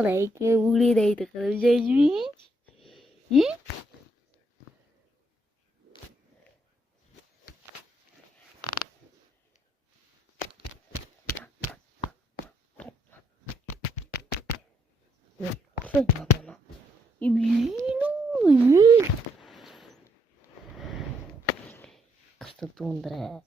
Хавай que улирай такая жажвич. И? Ой, мама. И блин, что тундра.